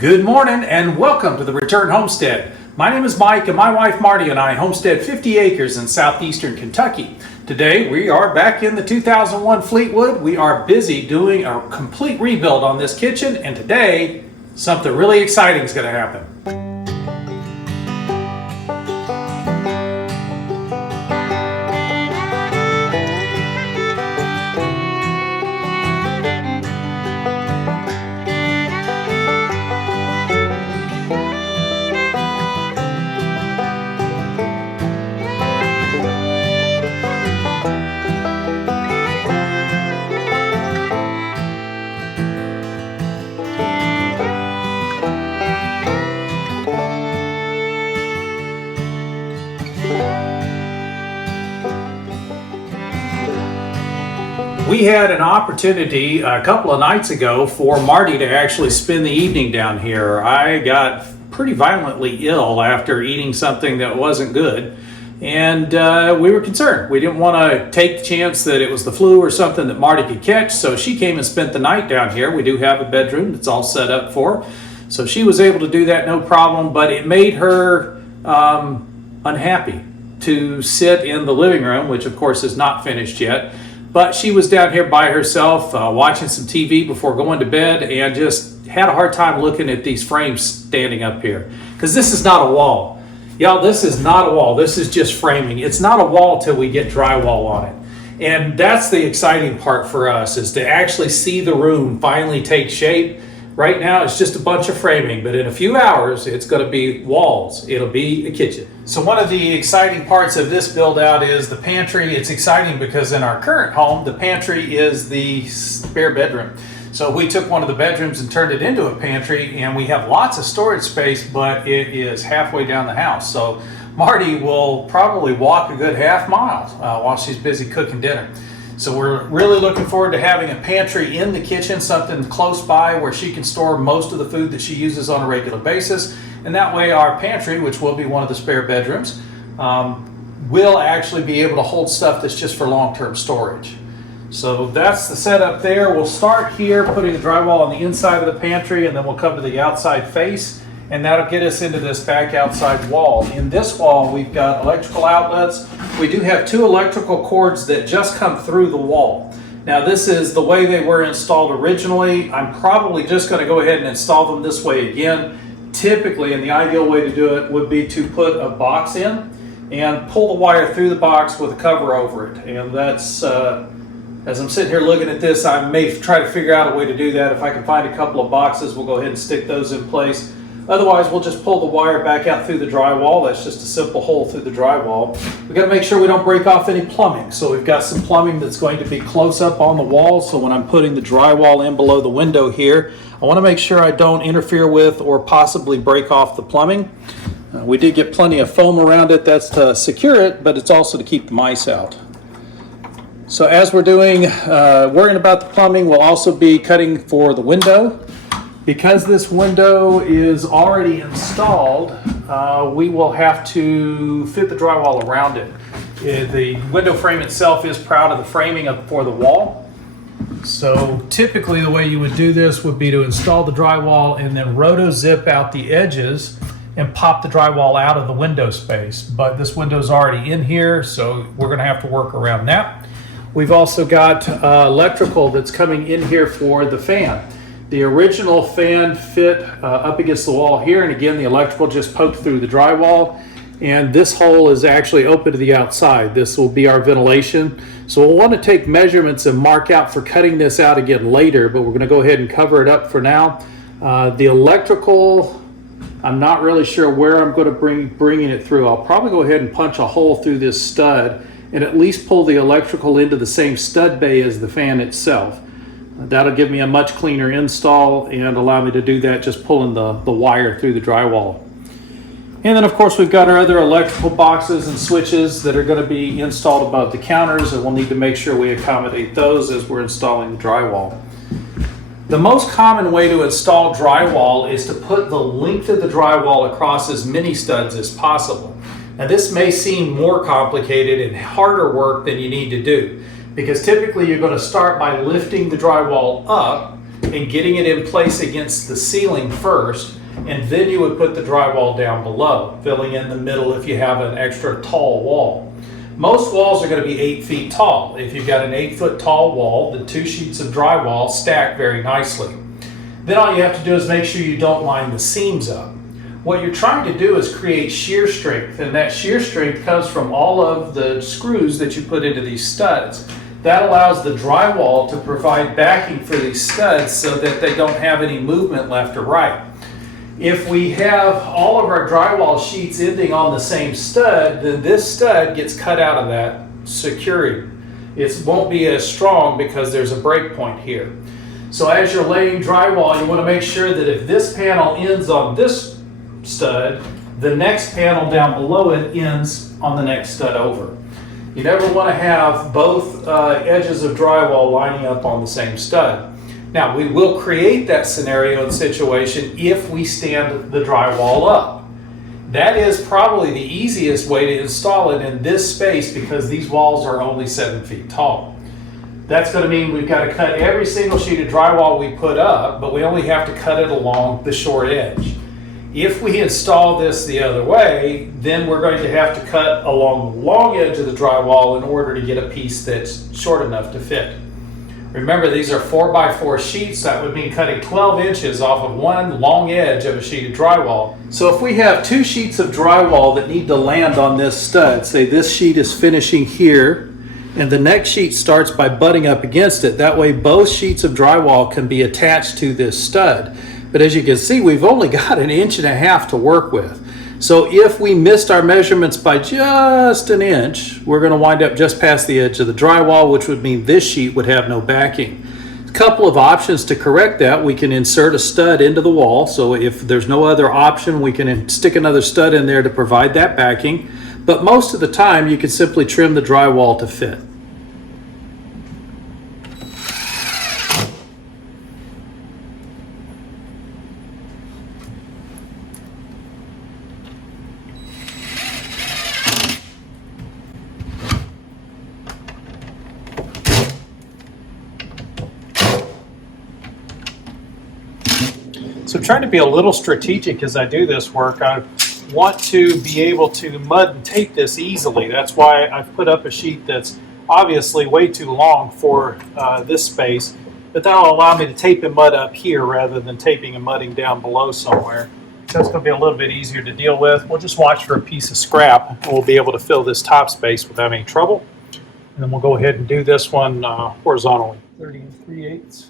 Good morning and welcome to the Return Homestead. My name is Mike and my wife Marty and I homestead 50 acres in southeastern Kentucky. Today we are back in the 2001 Fleetwood. We are busy doing a complete rebuild on this kitchen, and today something really exciting is going to happen. We had an opportunity a couple of nights ago for Marty to actually spend the evening down here. I got pretty violently ill after eating something that wasn't good, and we were concerned. We didn't want to take the chance that it was the flu or something that Marty could catch, so she came and spent the night down here. We do have a bedroom that's all set up for her, so she was able to do that no problem, but it made her unhappy to sit in the living room, which of course is not finished yet. But she was down here by herself watching some TV before going to bed, and just had a hard time looking at these frames standing up here. Because this is not a wall. Y'all, this is not a wall. This is just framing. It's not a wall till we get drywall on it. And that's the exciting part for us, is to actually see the room finally take shape. Right now it's just a bunch of framing, but in a few hours it's going to be walls. It'll be a kitchen. So one of the exciting parts of this build out is the pantry. It's exciting because in our current home, the pantry is the spare bedroom. So we took one of the bedrooms and turned it into a pantry, and we have lots of storage space, but it is halfway down the house. So Marty will probably walk a good half mile while she's busy cooking dinner. So we're really looking forward to having a pantry in the kitchen, something close by where she can store most of the food that she uses on a regular basis. And that way our pantry, which will be one of the spare bedrooms, will actually be able to hold stuff that's just for long-term storage. So that's the setup there. We'll start here putting the drywall on the inside of the pantry, and then we'll come to the outside face. And that'll get us into this back outside wall. In this wall, we've got electrical outlets. We do have two electrical cords that just come through the wall. Now this is the way they were installed originally. I'm probably just gonna go ahead and install them this way again. Typically, and the ideal way to do it would be to put a box in and pull the wire through the box with a cover over it. And that's, as I'm sitting here looking at this, I may try to figure out a way to do that. If I can find a couple of boxes, we'll go ahead and stick those in place. Otherwise, we'll just pull the wire back out through the drywall. That's just a simple hole through the drywall. We've got to make sure we don't break off any plumbing. So we've got some plumbing that's going to be close up on the wall. So when I'm putting the drywall in below the window here, I want to make sure I don't interfere with or possibly break off the plumbing. We did get plenty of foam around it. That's to secure it, but it's also to keep the mice out. So as we're doing, worrying about the plumbing, we'll also be cutting for the window. Because this window is already installed, we will have to fit the drywall around it. The window frame itself is proud of the framing for the wall. So typically the way you would do this would be to install the drywall and then roto zip out the edges and pop the drywall out of the window space. But this window's already in here, so we're gonna have to work around that. We've also got electrical that's coming in here for the fan. The original fan fit up against the wall here, and again the electrical just poked through the drywall, and this hole is actually open to the outside. This will be our ventilation. So we'll want to take measurements and mark out for cutting this out again later, but we're going to go ahead and cover it up for now. The electrical, I'm not really sure where I'm going to bringing it through. I'll probably go ahead and punch a hole through this stud and at least pull the electrical into the same stud bay as the fan itself. That'll give me a much cleaner install and allow me to do that just pulling the wire through the drywall. And then of course we've got our other electrical boxes and switches that are going to be installed above the counters, and we'll need to make sure we accommodate those as we're installing the drywall. The most common way to install drywall is to put the length of the drywall across as many studs as possible. Now this may seem more complicated and harder work than you need to do, because typically you're going to start by lifting the drywall up and getting it in place against the ceiling first, and then you would put the drywall down below, filling in the middle if you have an extra tall wall. Most walls are going to be 8 feet tall. If you've got an 8-foot tall wall, the 2 sheets of drywall stack very nicely. Then all you have to do is make sure you don't line the seams up. What you're trying to do is create shear strength, and that shear strength comes from all of the screws that you put into these studs. That allows the drywall to provide backing for these studs so that they don't have any movement left or right. If we have all of our drywall sheets ending on the same stud, then this stud gets cut out of that security. It won't be as strong because there's a break point here. So as you're laying drywall, you want to make sure that if this panel ends on this stud, the next panel down below it ends on the next stud over. You never want to have both edges of drywall lining up on the same stud. Now, we will create that scenario and situation if we stand the drywall up. That is probably the easiest way to install it in this space because these walls are only 7 feet tall. That's going to mean we've got to cut every single sheet of drywall we put up, but we only have to cut it along the short edge. If we install this the other way, then we're going to have to cut along the long edge of the drywall in order to get a piece that's short enough to fit. Remember, these are 4x4 sheets. That would mean cutting 12 inches off of one long edge of a sheet of drywall. So if we have 2 sheets of drywall that need to land on this stud, say this sheet is finishing here, and the next sheet starts by butting up against it. That way both sheets of drywall can be attached to this stud. But as you can see, we've only got 1.5 inches to work with. So if we missed our measurements by just 1 inch, we're going to wind up just past the edge of the drywall, which would mean this sheet would have no backing. A couple of options to correct that. We can insert a stud into the wall. So if there's no other option, we can stick another stud in there to provide that backing. But most of the time, you can simply trim the drywall to fit. So trying to be a little strategic as I do this work, I want to be able to mud and tape this easily. That's why I've put up a sheet that's obviously way too long for this space, but that'll allow me to tape and mud up here rather than taping and mudding down below somewhere. So it's going to be a little bit easier to deal with. We'll just watch for a piece of scrap and we'll be able to fill this top space without any trouble. And then we'll go ahead and do this one horizontally. 30 3/8.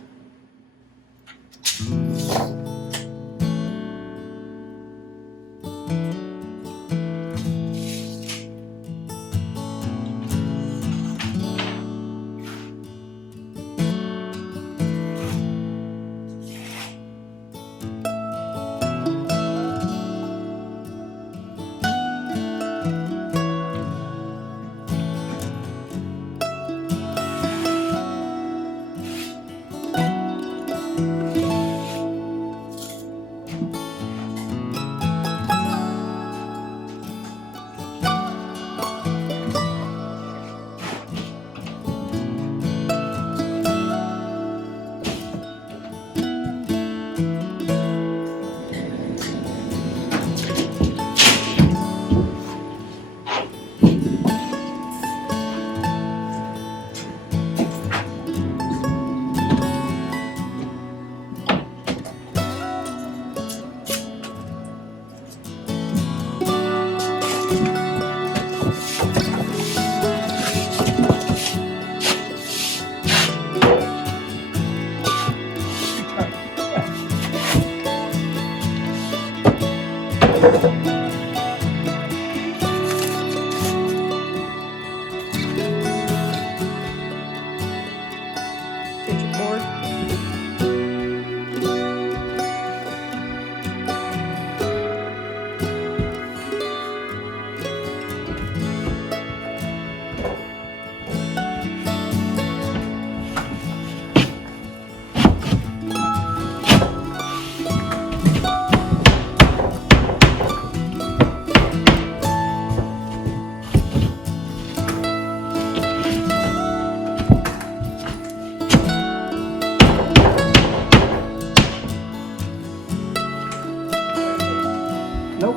Nope.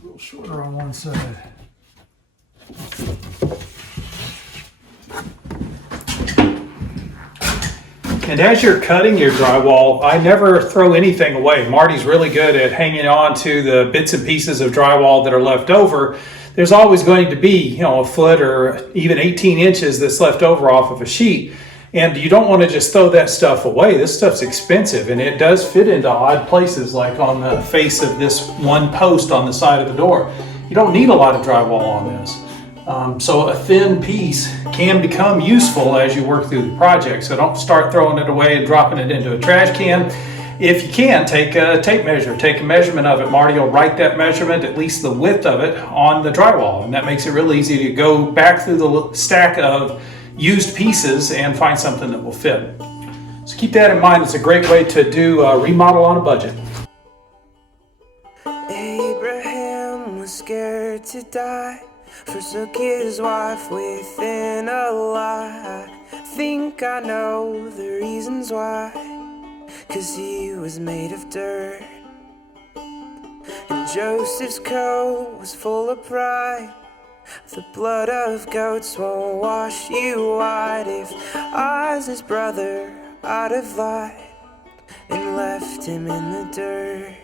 A little shorter on one side. And as you're cutting your drywall, I never throw anything away. Marty's really good at hanging on to the bits and pieces of drywall that are left over. There's always going to be, a foot or even 18 inches that's left over off of a sheet. And you don't want to just throw that stuff away. This stuff's expensive, and it does fit into odd places, like on the face of this one post on the side of the door. You don't need a lot of drywall on this. So a thin piece can become useful as you work through the project. So don't start throwing it away and dropping it into a trash can. If you can, take a tape measure, take a measurement of it. Marty will write that measurement, at least the width of it, on the drywall. And that makes it real easy to go back through the stack of used pieces and find something that will fit. So keep that in mind. It's a great way to do a remodel on a budget. Abraham was scared to die, forsook his wife within a lie. I think I know the reasons why, 'cause he was made of dirt. And Joseph's coat was full of pride. The blood of goats won't wash you white. If I was his brother, I'd have lied and left him in the dirt.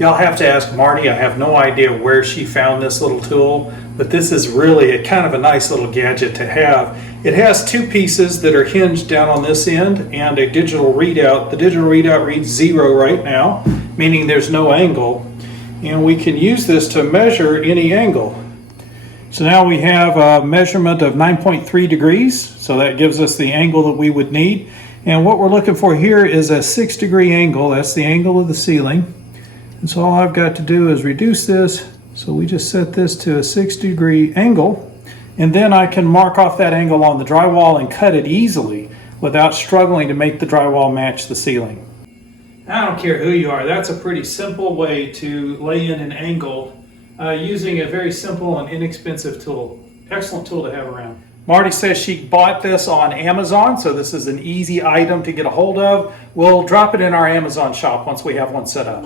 Y'all have to ask Marty. I have no idea where she found this little tool, but this is really a kind of a nice little gadget to have. It has two pieces that are hinged down on this end and a digital readout. The digital readout reads 0 right now, meaning there's no angle. And we can use this to measure any angle. So now we have a measurement of 9.3 degrees. So that gives us the angle that we would need. And what we're looking for here is a 6-degree angle. That's the angle of the ceiling. And so all I've got to do is reduce this. So we just set this to a 6-degree angle. And then I can mark off that angle on the drywall and cut it easily without struggling to make the drywall match the ceiling. I don't care who you are, that's a pretty simple way to lay in an angle using a very simple and inexpensive tool. Excellent tool to have around. Marty says she bought this on Amazon, so this is an easy item to get a hold of. We'll drop it in our Amazon shop once we have one set up.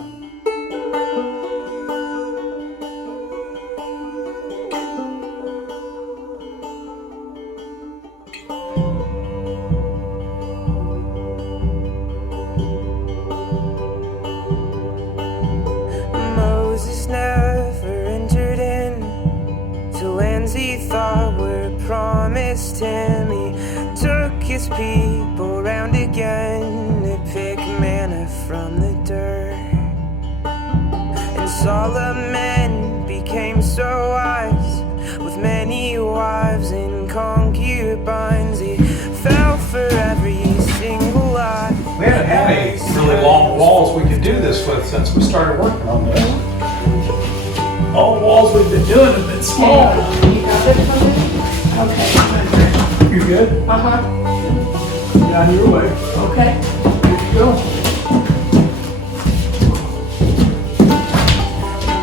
Moses never entered in to lands he thought were promised him. He took his people round again to pick manna from the dirt. And Solomon became so wise, with many wives and concubines. He fell for every single lie. We haven't had any really long walls we could do this with since we started working on this. Oh, walls we've been doing have been small. You got it from it? Okay. You good? Uh-huh. Down your way. Okay. Good to go.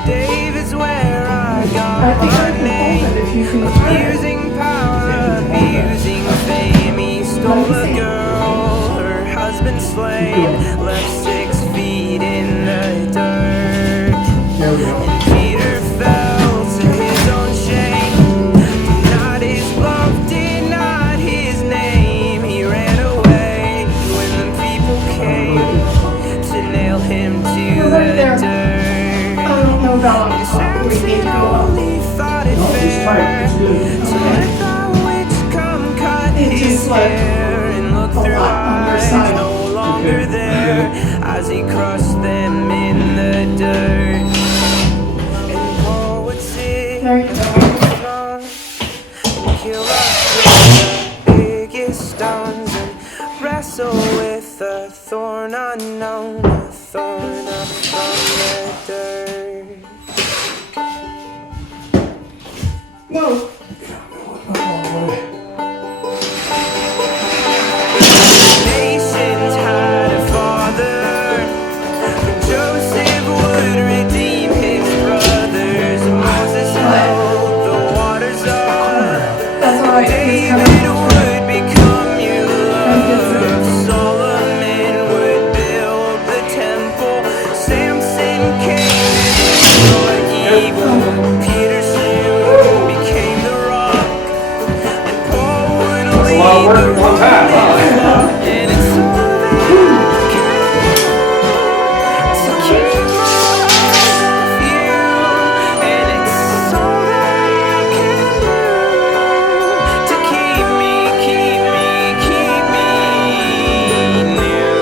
Dave is where I got I think I my can name. hold it if you can turn it. Abusing power, abusing fame. He stole a girl, her husband slain, left 6 feet in the dirt. There we go. Peter fell to his own shame. Denied his love, denied his name. He ran away when the people came to nail him to Right the there. dirt. I don't know about on top. We need to go up. Only thought it No, it's tight. fair It's good. to let that witch come cut It his just like hair and look a through lot on your eyes side. no longer Okay. there as he crushed them in the dirt. And Paul would sit There you go. on the throne and kill us with the biggest stones and wrestle with a thorn unknown, a thorn up from the dirt. Whoa. Nations had a father, but Joseph would redeem his brothers. Moses held the waters up. That's all right. Just David kind would become your Just- love. Solomon would build the temple. Samson came to destroy evil. Peter soon became the rock. And Paul would That's a lot of work lead at one time, huh? and it's all that I can to keep my eyes off you. And it's all that I can do to keep me near.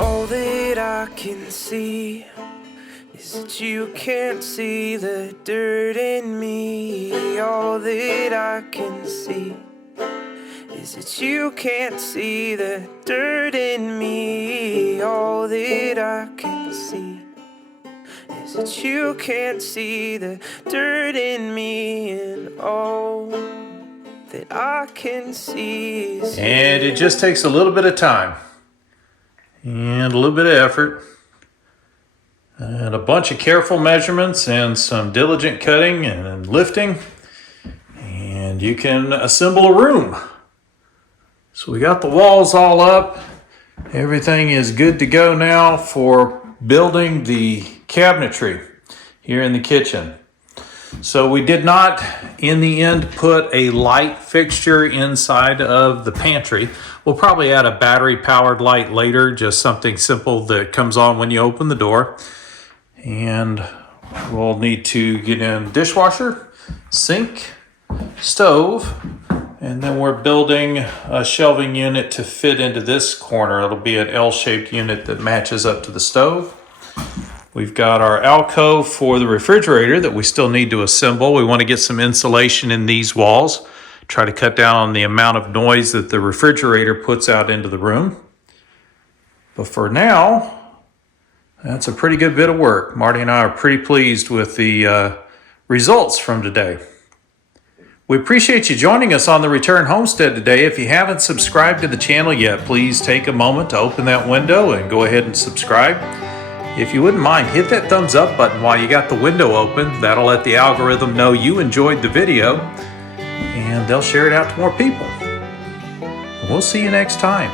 All that I can see is that you can't see the dirt in me. All that I can see is that you can't see the dirt in me. All that I can see is that you can't see the dirt in me. And all that I can see is And it just takes a little bit of time and a little bit of effort and a bunch of careful measurements and some diligent cutting and lifting, and you can assemble a room. So we got the walls all up. Everything is good to go now for building the cabinetry here in the kitchen. So we did not, in the end, put a light fixture inside of the pantry. We'll probably add a battery-powered light later, just something simple that comes on when you open the door. And we'll need to get in dishwasher, sink, stove, and then we're building a shelving unit to fit into this corner. It'll be an L-shaped unit that matches up to the stove. We've got our alcove for the refrigerator that we still need to assemble. We want to get some insulation in these walls, try to cut down on the amount of noise that the refrigerator puts out into the room. But for now, that's a pretty good bit of work. Marty and I are pretty pleased with the results from today. We appreciate you joining us on the Return Homestead today. If you haven't subscribed to the channel yet, please take a moment to open that window and go ahead and subscribe. If you wouldn't mind, hit that thumbs up button while you got the window open. That'll let the algorithm know you enjoyed the video, and they'll share it out to more people. We'll see you next time.